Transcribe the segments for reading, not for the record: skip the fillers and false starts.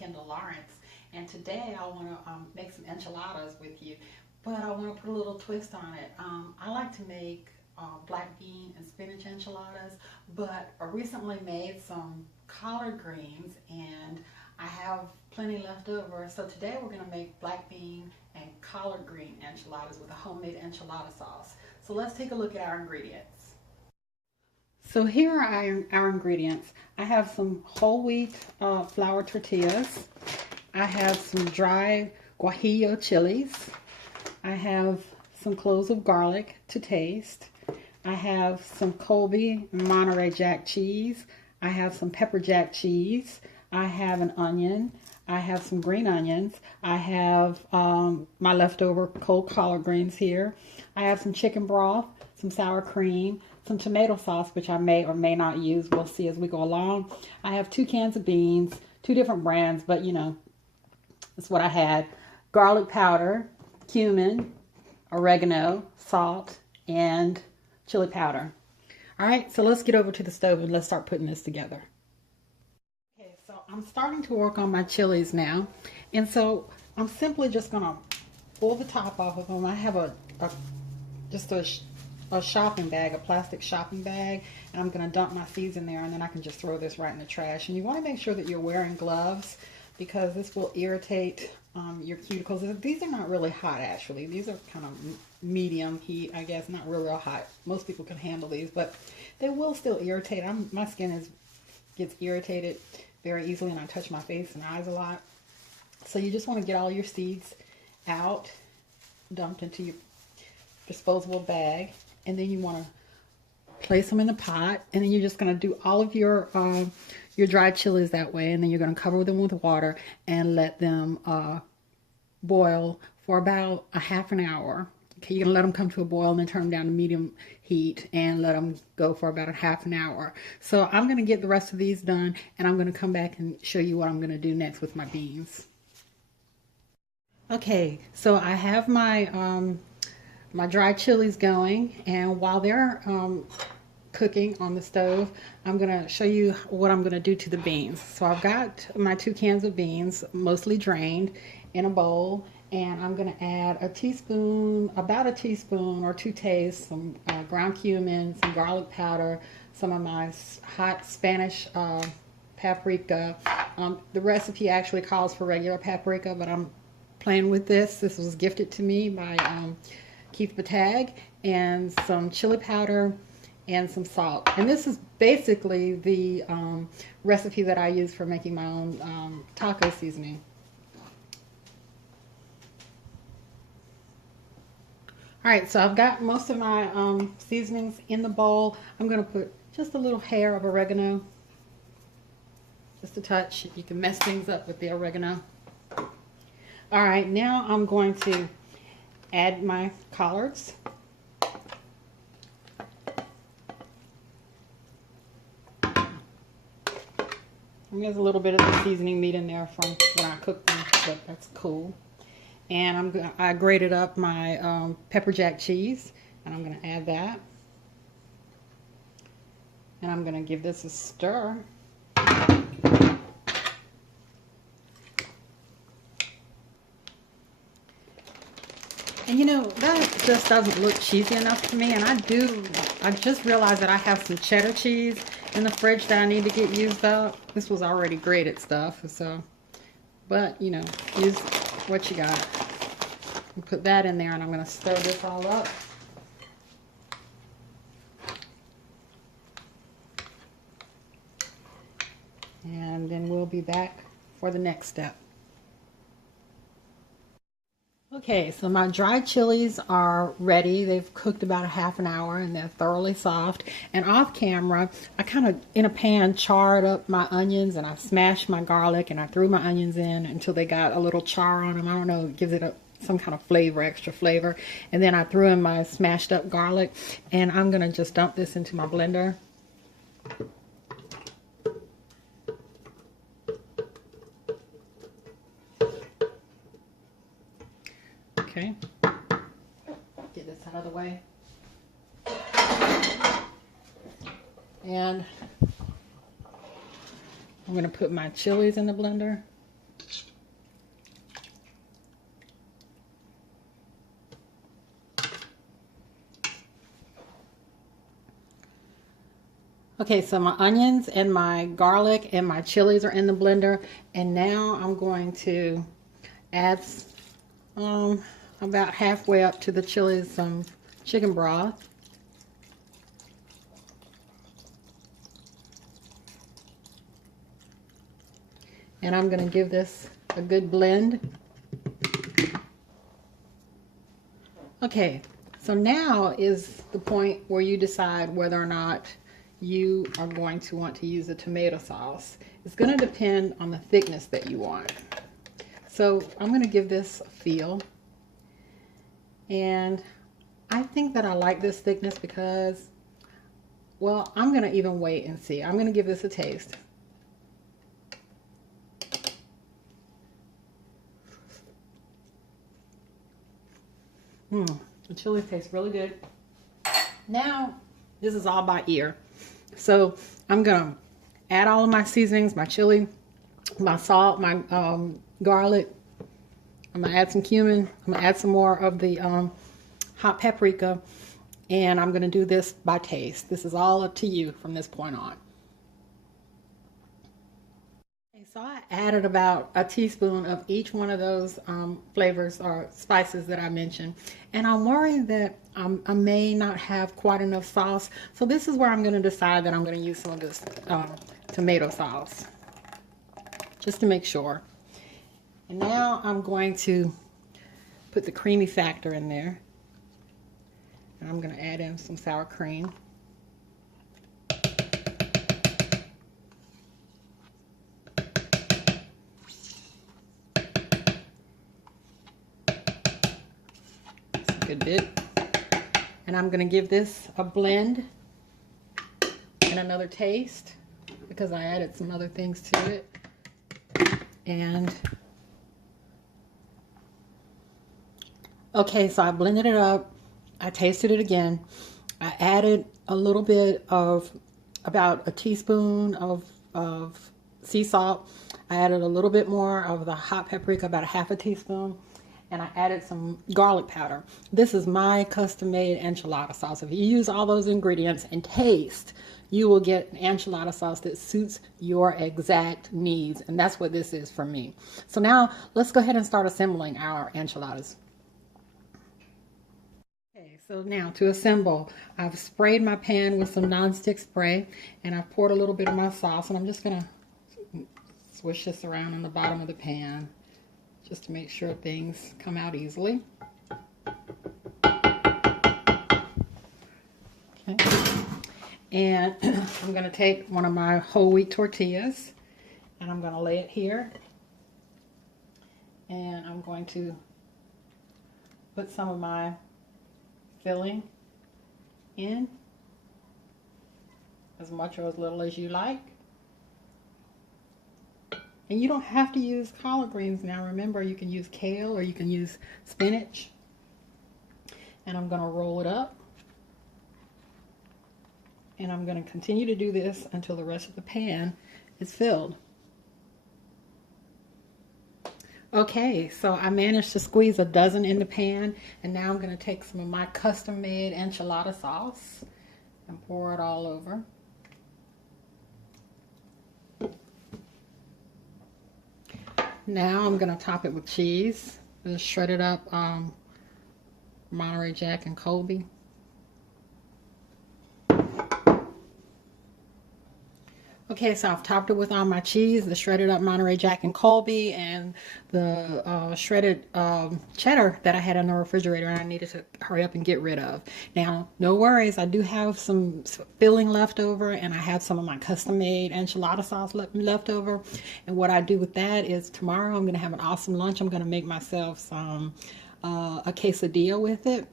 Kendall Lawrence, and today I want to make some enchiladas with you, but I want to put a little twist on it. I like to make black bean and spinach enchiladas, but I recently made some collard greens and I have plenty left over. So today we're going to make black bean and collard green enchiladas with a homemade enchilada sauce. So let's take a look at our ingredients. So here are our ingredients. I have some whole wheat flour tortillas. I have some dry guajillo chilies. I have some cloves of garlic to taste. I have some Colby Monterey Jack cheese. I have some pepper jack cheese. I have an onion. I have some green onions. I have my leftover cold collard greens here. I have some chicken broth, some sour cream, some tomato sauce, which I may or may not use. We'll see as we go along. I have 2 cans of beans, 2 different brands, but you know, that's what I had. Garlic powder, cumin, oregano, salt, and chili powder. All right, so let's get over to the stove and let's start putting this together. Okay, so I'm starting to work on my chilies now. And so I'm simply just gonna pull the top off of them. I have just a shopping bag, a plastic shopping bag, and I'm gonna dump my seeds in there, and then I can just throw this right in the trash. And you wanna make sure that you're wearing gloves because this will irritate your cuticles. These are not really hot, actually. These are kind of medium heat, I guess, not real hot. Most people can handle these, but they will still irritate. My skin gets irritated very easily, and I touch my face and eyes a lot. So you just want to get all your seeds out, dumped into your disposable bag, and then you want to place them in the pot, and then you're just going to do all of your dried chilies that way, and then you're going to cover them with water and let them boil for about a half an hour. Okay, you're going to let them come to a boil and then turn them down to medium heat and let them go for about a half an hour. So I'm going to get the rest of these done, and I'm going to come back and show you what I'm going to do next with my beans. Okay, so I have my my dried chilies going, and while they're cooking on the stove, I'm going to show you what I'm going to do to the beans. So I've got my 2 cans of beans, mostly drained, in a bowl, and I'm going to add a teaspoon, about a teaspoon or 2 tastes, some ground cumin, some garlic powder, some of my hot Spanish paprika. The recipe actually calls for regular paprika, but I'm playing with this. This was gifted to me by Keith Batag, and some chili powder and some salt. And this is basically the recipe that I use for making my own taco seasoning. All right, so I've got most of my seasonings in the bowl. I'm going to put just a little hair of oregano, just a touch. You can mess things up with the oregano. All right, now I'm going to add my collards. And there's a little bit of the seasoning meat in there from when I cooked them, but that's cool. And I grated up my pepper jack cheese, and I'm going to add that. And I'm going to give this a stir. And you know, that just doesn't look cheesy enough to me. And I just realized that I have some cheddar cheese in the fridge that I need to get used up. This was already grated stuff, so, but you know, use what you got. I'll put that in there, and I'm going to stir this all up. And then we'll be back for the next step. Okay, so my dried chilies are ready. They've cooked about a half an hour, and they're thoroughly soft. And off camera, I kind of, in a pan, charred up my onions, and I smashed my garlic, and I threw my onions in until they got a little char on them. I don't know, it gives it some kind of flavor, extra flavor. And then I threw in my smashed up garlic, and I'm going to just dump this into my blender. Okay, get this out of the way. And I'm going to put my chilies in the blender. Okay, so my onions and my garlic and my chilies are in the blender, and now I'm going to add about halfway up to the chilies some chicken broth. And I'm going to give this a good blend. Okay, so now is the point where you decide whether or not you are going to want to use a tomato sauce. It's going to depend on the thickness that you want. So I'm going to give this a feel. And I think that I like this thickness because, well, I'm going to even wait and see. I'm going to give this a taste. The chili tastes really good. Now, this is all by ear. So I'm gonna add all of my seasonings, my chili, my salt, my garlic. I'm gonna add some cumin. I'm gonna add some more of the hot paprika, and I'm gonna do this by taste. This is all up to you from this point on. So I added about a teaspoon of each one of those flavors or spices that I mentioned. And I'm worried that I may not have quite enough sauce. So this is where I'm going to decide that I'm going to use some of this tomato sauce, just to make sure. And now I'm going to put the creamy factor in there. And I'm going to add in some sour cream. Good bit. And I'm going to give this a blend and another taste because I added some other things to it. And okay, so I blended it up. I tasted it again. I added a little bit of about a teaspoon of sea salt. I added a little bit more of the hot paprika, about a half a teaspoon. And I added some garlic powder. This is my custom-made enchilada sauce. If you use all those ingredients and taste, you will get an enchilada sauce that suits your exact needs. And that's what this is for me. So now let's go ahead and start assembling our enchiladas. Okay, so now to assemble, I've sprayed my pan with some nonstick spray, and I've poured a little bit of my sauce, and I'm just gonna swish this around on the bottom of the pan, just to make sure things come out easily. Okay. And I'm going to take one of my whole wheat tortillas and I'm going to lay it here. And I'm going to put some of my filling in, as much or as little as you like. And you don't have to use collard greens now. Remember, you can use kale or you can use spinach. And I'm going to roll it up. And I'm going to continue to do this until the rest of the pan is filled. Okay, so I managed to squeeze a dozen in the pan. And now I'm going to take some of my custom-made enchilada sauce and pour it all over. Now I'm going to top it with cheese, and shredded up Monterey Jack and Colby. Okay, so I've topped it with all my cheese, the shredded up Monterey Jack and Colby, and the shredded cheddar that I had in the refrigerator and I needed to hurry up and get rid of. Now, no worries, I do have some filling left over, and I have some of my custom-made enchilada sauce left over. And what I do with that is tomorrow I'm going to have an awesome lunch. I'm going to make myself some a quesadilla with it.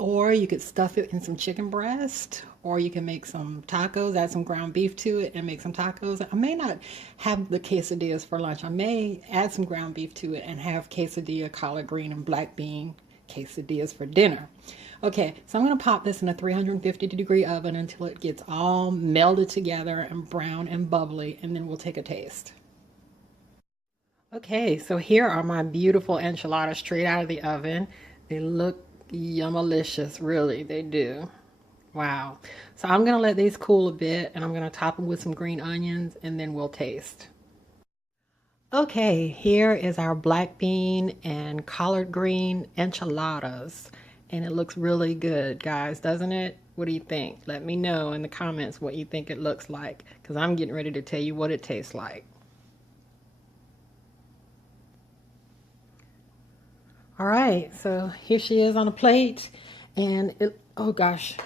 Or you could stuff it in some chicken breast, or you can make some tacos, add some ground beef to it and make some tacos. I may not have the quesadillas for lunch. I may add some ground beef to it and have quesadilla, collard green, and black bean quesadillas for dinner. Okay, so I'm going to pop this in a 350-degree oven until it gets all melded together and brown and bubbly, and then we'll take a taste. Okay, so here are my beautiful enchiladas straight out of the oven. They look yummalicious, really, they do. Wow. So I'm gonna let these cool a bit and I'm gonna top them with some green onions and then we'll taste. Okay, here is our black bean and collard green enchiladas. And it looks really good, guys, doesn't it? What do you think? Let me know in the comments what you think it looks like, because I'm getting ready to tell you what it tastes like. All right, so here she is on a plate, and it, oh gosh,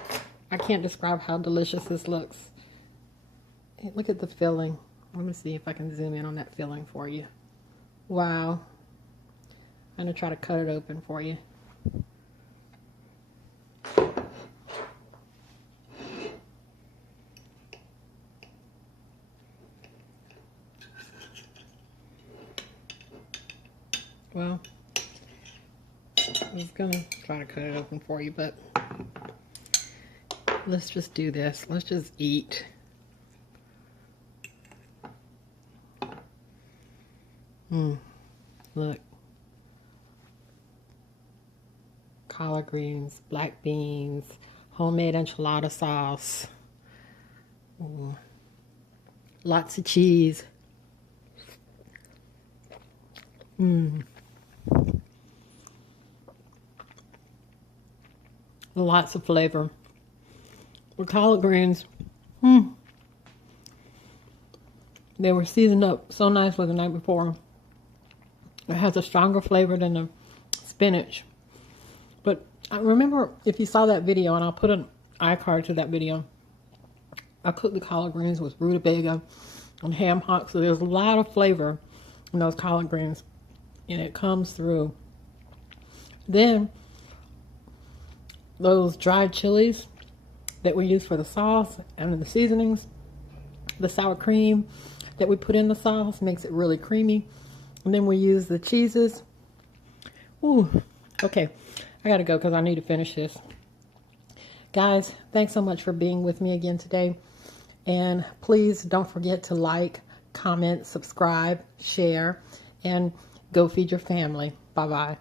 I can't describe how delicious this looks. Hey, look at the filling. Let me see if I can zoom in on that filling for you. Wow. I'm gonna try to cut it open for you. Well, I was gonna try to cut it open for you, but let's just do this. Let's just eat. Look. Collard greens, black beans, homemade enchilada sauce. Lots of cheese. Lots of flavor. With collard greens, they were seasoned up so nicely the night before. It has a stronger flavor than the spinach. But I remember, if you saw that video, and I'll put an iCard to that video, I cooked the collard greens with rutabaga and ham hocks, so there's a lot of flavor in those collard greens, and it comes through. Then those dried chilies that we use for the sauce and the seasonings, the sour cream that we put in the sauce makes it really creamy. And then we use the cheeses. Ooh, okay. I gotta go because I need to finish this. Guys, thanks so much for being with me again today. And please don't forget to like, comment, subscribe, share, and go feed your family. Bye-bye.